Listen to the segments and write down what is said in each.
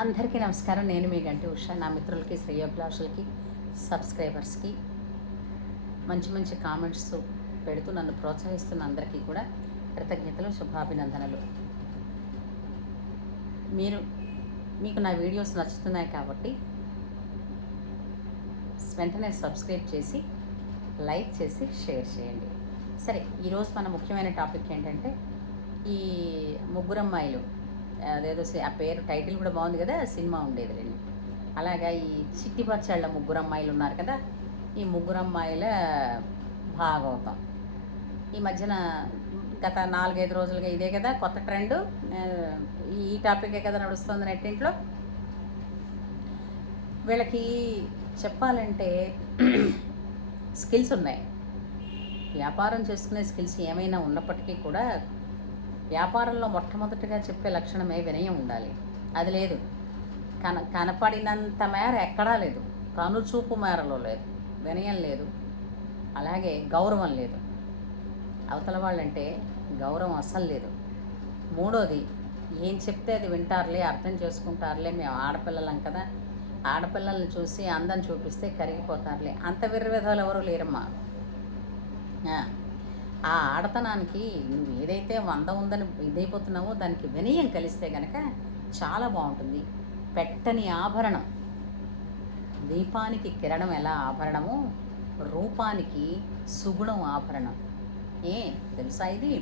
అందరికీ నమస్కారం. నేను మీ గంటి ఉష. నా మిత్రులకి, శ్రేయోభిలాషులకి, సబ్స్క్రైబర్స్కి మంచి మంచి కామెంట్స్ పెడుతూ నన్ను ప్రోత్సహిస్తున్న అందరికీ కూడా కృతజ్ఞతలు, శుభాభినందనలు. మీకు నా వీడియోస్ నచ్చుతున్నాయి కాబట్టి వెంటనే సబ్స్క్రైబ్ చేసి, లైక్ చేసి, షేర్ చేయండి. సరే, ఈరోజు మన ముఖ్యమైన టాపిక్ ఏంటంటే ఈ ముగ్గురమ్మాయిలు, అదేదో ఆ పేరు టైటిల్ కూడా బాగుంది కదా, సినిమా ఉండేది రండి. అలాగా ఈ చిట్టి పచ్చళ్ళ ముగ్గురమ్మాయిలు ఉన్నారు కదా, ఈ ముగ్గురమ్మాయిల భాగవతం ఈ మధ్యన గత 4-5 రోజులుగా ఇదే కదా కొత్త ట్రెండ్. ఈ టాపికే కదా నడుస్తుంది నెట్టింట్లో. వీళ్ళకి చెప్పాలంటే స్కిల్స్ ఉన్నాయి. వ్యాపారం చేసుకునే స్కిల్స్ ఏమైనా ఉన్నప్పటికీ కూడా వ్యాపారంలో మొట్టమొదటిగా చెప్పే లక్షణమే వినయం ఉండాలి. అది లేదు. కనపడినంత మేర ఎక్కడా లేదు, కనుచూపు మేరలో లేదు, వినయం లేదు, అలాగే గౌరవం లేదు. అవతల వాళ్ళంటే గౌరవం అస్సలు లేదు. మూడోది, ఏం చెప్తే అది వింటారులే, అర్థం చేసుకుంటారులే, మేము ఆడపిల్లలం కదా, ఆడపిల్లల్ని చూసి అందం చూపిస్తే కరిగిపోతారులే, అంత విర్రవేదాలు ఎవరు లేరమ్మా. ఆ ఆడతనానికి నువ్వు ఏదైతే 100 ఉందని ఇదైపోతున్నావో దానికి వినయం కలిస్తే కనుక చాలా బాగుంటుంది. పెట్టని ఆభరణం, దీపానికి కిరణం ఎలా ఆభరణము, రూపానికి సుగుణం ఆభరణం. తెలుసా ఇది?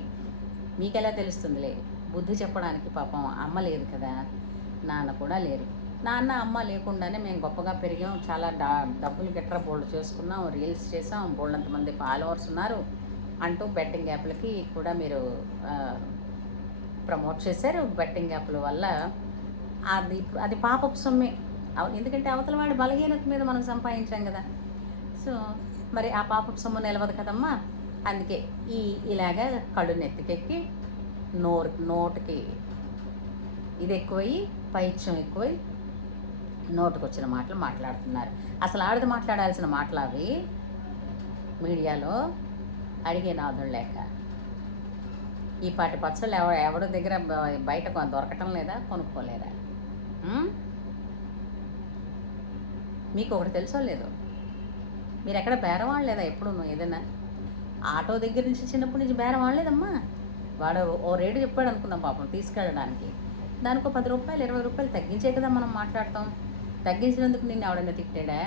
మీకెలా తెలుస్తుందిలే. బుద్ధి చెప్పడానికి పాపం అమ్మ లేదు కదా, నాన్న కూడా లేరు. నాన్న అమ్మ లేకుండానే మేము గొప్పగా పెరిగాం, చాలా డబ్బులు గట్రా బోల్డ్ చేసుకున్నాం, రీల్స్ చేసాం, బోల్డంతమంది ఫాలోవర్స్ ఉన్నారు అంటూ బెట్టింగ్ యాప్లకి కూడా మీరు ప్రమోట్ చేశారు. బెట్టింగ్ యాప్ల వల్ల అది పాపపు సొమ్మే. ఎందుకంటే అవతల వాడి బలహీనత మీద మనం సంపాదించాం కదా. సో మరి ఆ పాపపు సొమ్ము నిలవదు కదమ్మా. అందుకే ఇలాగా కళ్ళు నెత్తికెక్కి నోటికి ఇది ఎక్కువయ్యి, పైత్యం ఎక్కువై నోటికి వచ్చిన మాటలు మాట్లాడుతున్నారు. అసలు ఆడది మాట్లాడాల్సిన మాటలు అవి మీడియాలో అడిగే నాదుడు లేక. ఈ పాటి పచ్చళ్ళు ఎవరి దగ్గర బయట దొరకటం లేదా, కొనుక్కోలేదా? మీకు ఒకటి తెలుసో లేదో, మీరు ఎక్కడ బేరం వాడలేదా ఎప్పుడు? ఏదైనా ఆటో దగ్గర నుంచి చిన్నప్పటి నుంచి బేరం వాడలేదమ్మా. వాడు ఓ రేటు చెప్పాడు అనుకుందాం పాపం తీసుకెళ్ళడానికి, దానికి ఒక 10 రూపాయలు 20 రూపాయలు తగ్గించే కదా మనం మాట్లాడతాం. తగ్గించినందుకు నిన్ను ఎవడైనా తిట్టాడా?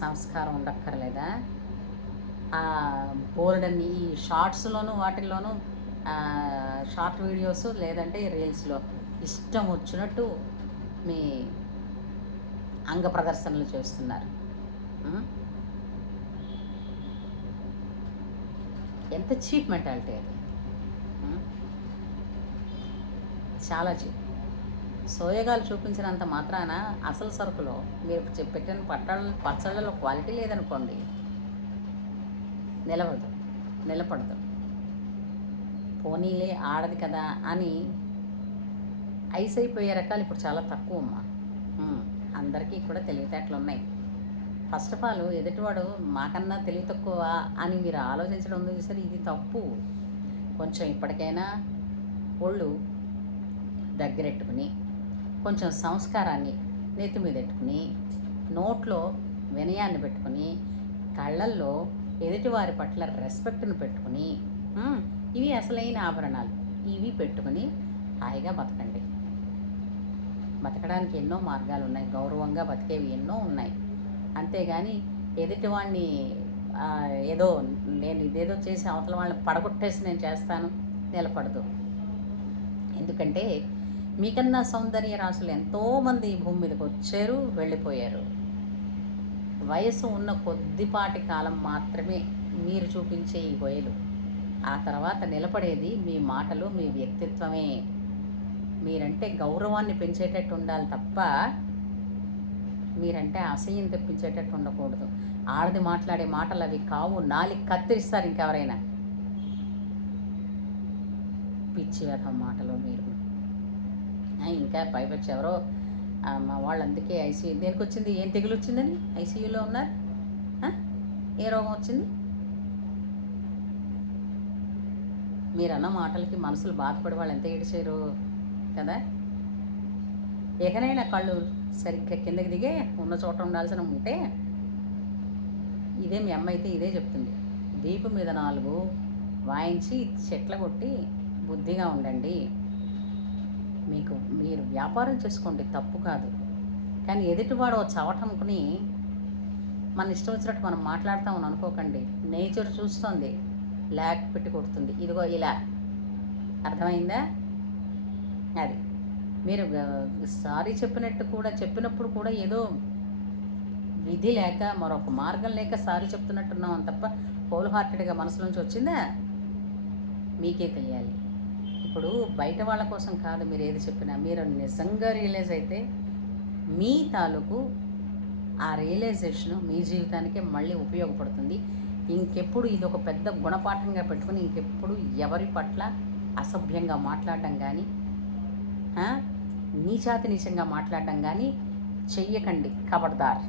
సంస్కారం ఉండక్కర్లేదా? బోల్డన్ని ఈ షార్ట్స్లోను వాటిల్లోనూ షార్ట్ వీడియోస్ లేదంటే రీల్స్లో ఇష్టం వచ్చినట్టు మీ అంగ ప్రదర్శనలు చేస్తున్నారు. ఎంత చీప్ మెంటాలిటీ అది. చాలా చీప్. సోయగాలు చూపించినంత మాత్రాన అసలు సరుకులో మీరు పెట్టిన పచ్చళ్ళలో క్వాలిటీ లేదనుకోండి, నిలబడదు. పోనీలే ఆడది కదా అని ఐస్ అయిపోయే రకాలు ఇప్పుడు చాలా తక్కువ అమ్మా. అందరికీ కూడా తెలివితేటలు ఉన్నాయి. ఫస్ట్ ఆఫ్ ఆల్ ఎదుటివాడు మాకన్నా తెలివి తక్కువ అని మీరు ఆలోచించడం ఉంది చూసారు, ఇది తప్పు. కొంచెం ఇప్పటికైనా ఒళ్ళు దగ్గరెట్టుకుని, కొంచెం సంస్కారాన్ని నెత్తి మీద పెట్టుకుని, నోట్లో వినయాన్ని పెట్టుకుని, కళ్ళల్లో ఎదుటివారి పట్ల రెస్పెక్ట్ను పెట్టుకుని, ఇవి అసలైన ఆభరణాలు, ఇవి పెట్టుకుని హాయిగా బతకండి. బతకడానికి ఎన్నో మార్గాలు ఉన్నాయి, గౌరవంగా బతికేవి ఎన్నో ఉన్నాయి. అంతేగాని ఎదుటివాడిని ఏదో నేను ఇదేదో చేసి అవతల వాళ్ళని పడగొట్టేసి నేను చేస్తాను నిలబడదు. ఎందుకంటే మీకన్నా సౌందర్య రాసులు ఎంతోమంది ఈ భూమి మీదకి వచ్చారు, వెళ్ళిపోయారు. వయసు ఉన్న కొద్దిపాటి కాలం మాత్రమే మీరు చూపించే ఈ గొయ్యలు. ఆ తర్వాత నిలబడేది మీ మాటలు, మీ వ్యక్తిత్వమే. మీరంటే గౌరవాన్ని పెంచేటట్టు ఉండాలి తప్ప మీరంటే అసహ్యం తెప్పించేటట్టు ఉండకూడదు. ఆడది మాట్లాడే మాటలు అవి కావు, నాలికి కత్తిరిస్తారు ఇంకెవరైనా. పిచ్చి వ్యర్థం మాటలు మీరు. ఇంకా పైపచ్చి ఎవరో మా వాళ్ళు అందుకే ఐసీయూ దేనికి వచ్చింది, ఏం తెగులు వచ్చిందని ఐసీయూలో ఉన్నారు. ఏ రోగం వచ్చింది? మీరన్న మాటలకి మనసులు బాధపడే వాళ్ళు ఎంత ఏడిచారు కదా. ఎకనైనా కళ్ళు సరిగ్గా కిందకి దిగే ఉన్న చోట ఉండాల్సిన ఉంటే ఇదే మీ అమ్మ అయితే ఇదే చెప్తుంది. వీపు మీద 4 వాయించి చెట్ల కొట్టి బుద్ధిగా ఉండండి. మీరు వ్యాపారం చేసుకోండి, తప్పు కాదు. కానీ ఎదుటివాడు చవటనుకుని మన ఇష్టం వచ్చినట్టు మనం మాట్లాడతామని అనుకోకండి. నేచర్ చూస్తుంది, లాక్ పెట్టి కొడుతుంది. ఇదిగో ఇలా, అర్థమైందా? అది మీరు సారీ చెప్పినప్పుడు కూడా ఏదో విధి లేక మరొక మార్గం లేక సారీ చెప్తున్నట్టున్నాం తప్ప హోల్ హార్టెడ్గా మనసులోంచి వచ్చిందా మీకే తెలియాలి. ఇప్పుడు బయట వాళ్ళ కోసం కాదు మీరు ఏది చెప్పినా, మీరు నిజంగా రియలైజ్ అయితే మీ తాలూకు ఆ రియలైజేషను మీ జీవితానికే మళ్ళీ ఉపయోగపడుతుంది. ఇంకెప్పుడు ఇది ఒక పెద్ద గుణపాఠంగా పెట్టుకుని ఇంకెప్పుడు ఎవరి పట్ల అసభ్యంగా మాట్లాడడం కానీ, నీచాతి నీచంగా మాట్లాడడం కానీ చెయ్యకండి. ఖబర్దార్.